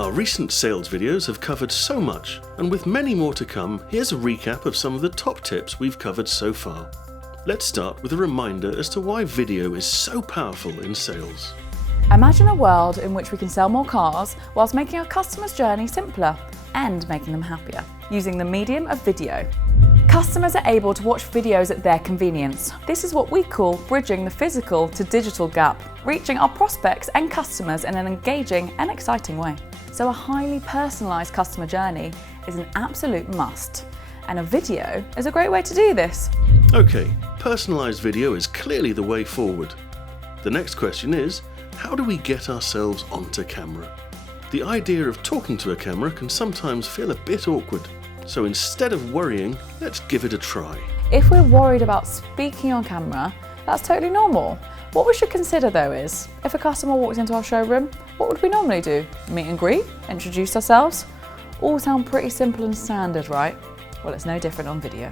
Our recent sales videos have covered so much, and with many more to come, here's a recap of some of the top tips we've covered so far. Let's start with a reminder as to why video is so powerful in sales. Imagine a world in which we can sell more cars whilst making our customers' journey simpler and making them happier, using the medium of video. Customers are able to watch videos at their convenience. This is what we call bridging the physical to digital gap, reaching our prospects and customers in an engaging and exciting way. So a highly personalised customer journey is an absolute must, and a video is a great way to do this. Okay, personalised video is clearly the way forward. The next question is, how do we get ourselves onto camera? The idea of talking to a camera can sometimes feel a bit awkward. So instead of worrying, let's give it a try. If we're worried about speaking on camera, that's totally normal. What we should consider though is, if a customer walks into our showroom, what would we normally do? Meet and greet? Introduce ourselves? All sound pretty simple and standard, right? Well, it's no different on video.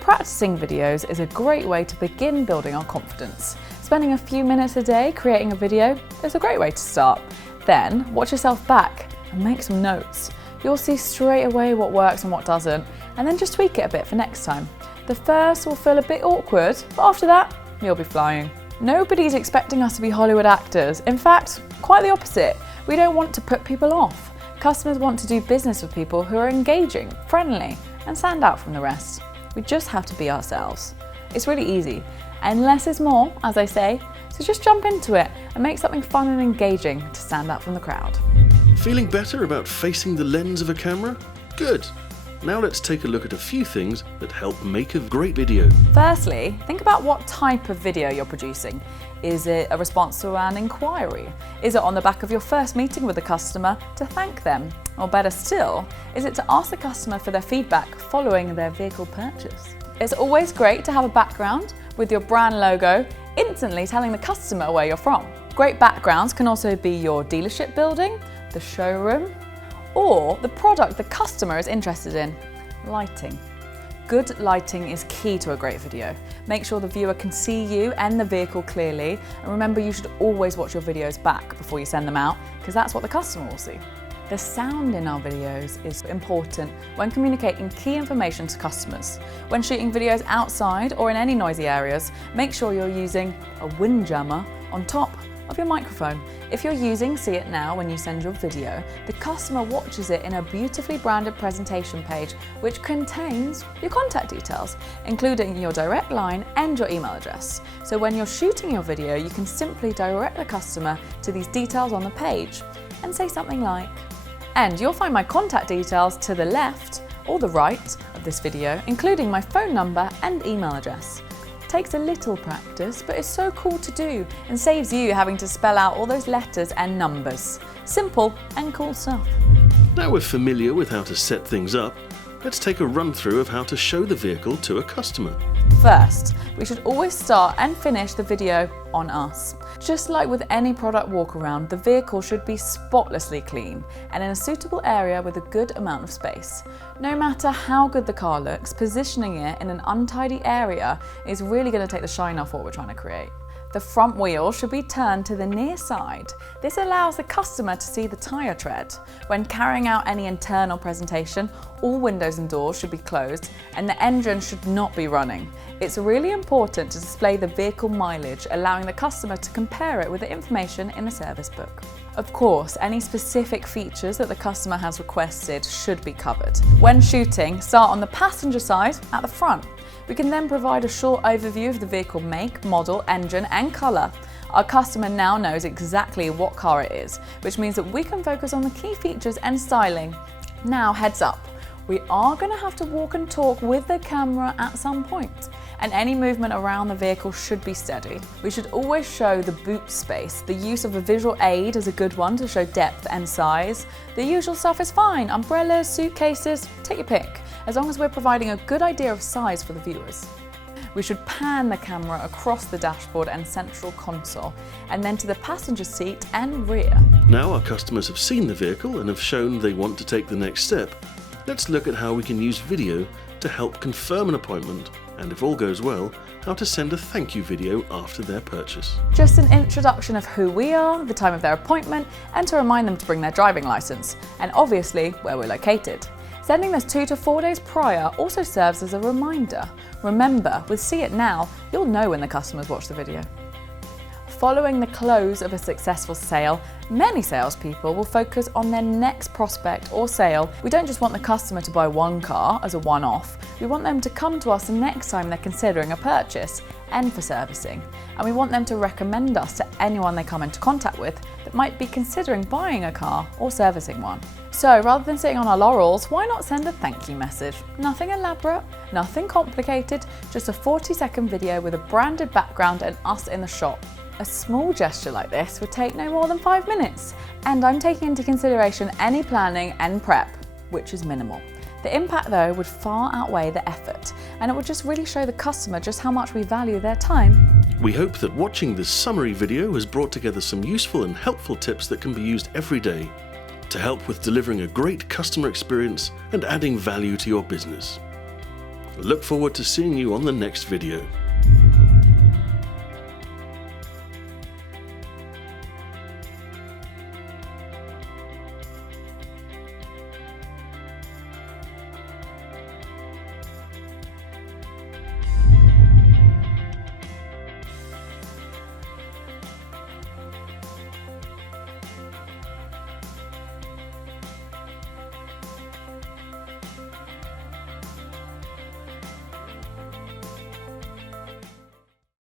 Practicing videos is a great way to begin building our confidence. Spending a few minutes a day creating a video is a great way to start. Then, watch yourself back and make some notes. You'll see straight away what works and what doesn't, and then just tweak it a bit for next time. The first will feel a bit awkward, but after that, you'll be flying. Nobody's expecting us to be Hollywood actors. In fact, quite the opposite. We don't want to put people off. Customers want to do business with people who are engaging, friendly, and stand out from the rest. We just have to be ourselves. It's really easy, and less is more, as I say, so just jump into it and make something fun and engaging to stand out from the crowd. Feeling better about facing the lens of a camera? Good! Now let's take a look at a few things that help make a great video. Firstly, think about what type of video you're producing. Is it a response to an inquiry? Is it on the back of your first meeting with a customer to thank them? Or better still, is it to ask the customer for their feedback following their vehicle purchase? It's always great to have a background with your brand logo, instantly telling the customer where you're from. Great backgrounds can also be your dealership building, the showroom, or the product the customer is interested in. Lighting. Good lighting is key to a great video. Make sure the viewer can see you and the vehicle clearly, and remember you should always watch your videos back before you send them out, because that's what the customer will see. The sound in our videos is important when communicating key information to customers. When shooting videos outside or in any noisy areas, make sure you're using a windjammer on top of your microphone. If you're using See It Now when you send your video, the customer watches it in a beautifully branded presentation page which contains your contact details, including your direct line and your email address. So when you're shooting your video, you can simply direct the customer to these details on the page and say something like, and you'll find my contact details to the left or the right of this video, including my phone number and email address. Takes a little practice, but it's so cool to do and saves you having to spell out all those letters and numbers. Simple and cool stuff. Now we're familiar with how to set things up, let's take a run through of how to show the vehicle to a customer. First, we should always start and finish the video on us. Just like with any product walk around, the vehicle should be spotlessly clean and in a suitable area with a good amount of space. No matter how good the car looks, positioning it in an untidy area is really going to take the shine off what we're trying to create. The front wheel should be turned to the near side. This allows the customer to see the tyre tread. When carrying out any internal presentation, all windows and doors should be closed and the engine should not be running. It's really important to display the vehicle mileage, allowing the customer to compare it with the information in the service book. Of course, any specific features that the customer has requested should be covered. When shooting, start on the passenger side at the front. We can then provide a short overview of the vehicle make, model, engine and colour. Our customer now knows exactly what car it is, which means that we can focus on the key features and styling. Now heads up, we are going to have to walk and talk with the camera at some point, and any movement around the vehicle should be steady. We should always show the boot space. The use of a visual aid is a good one to show depth and size. The usual stuff is fine, umbrellas, suitcases, take your pick, as long as we're providing a good idea of size for the viewers. We should pan the camera across the dashboard and central console, and then to the passenger seat and rear. Now our customers have seen the vehicle and have shown they want to take the next step. Let's look at how we can use video to help confirm an appointment and if all goes well, how to send a thank you video after their purchase. Just an introduction of who we are, the time of their appointment, and to remind them to bring their driving license, and obviously where we're located. Sending this 2 to 4 days prior also serves as a reminder. Remember, with See It Now, you'll know when the customers watch the video. Following the close of a successful sale, many salespeople will focus on their next prospect or sale. We don't just want the customer to buy one car as a one-off, we want them to come to us the next time they're considering a purchase and for servicing. And we want them to recommend us to anyone they come into contact with that might be considering buying a car or servicing one. So rather than sitting on our laurels, why not send a thank you message? Nothing elaborate, nothing complicated, just a 40-second video with a branded background and us in the shop. A small gesture like this would take no more than 5 minutes, and I'm taking into consideration any planning and prep, which is minimal. The impact though would far outweigh the effort, and it would just really show the customer just how much we value their time. We hope that watching this summary video has brought together some useful and helpful tips that can be used every day to help with delivering a great customer experience and adding value to your business. Look forward to seeing you on the next video.